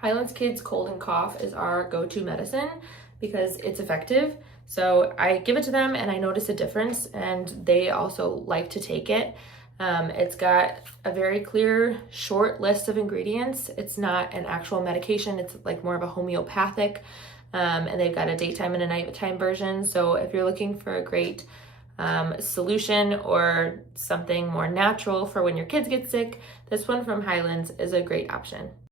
Hylands Kids Cold and Cough is our go-to medicine because it's effective. So I give it to them and I notice a difference, and they also like to take it. It's got a very clear, short list of ingredients. It's not an actual medication. It's like more of a homeopathic, and they've got a daytime and a nighttime version. So if you're looking for a great solution or something more natural for when your kids get sick, this one from Hylands is a great option.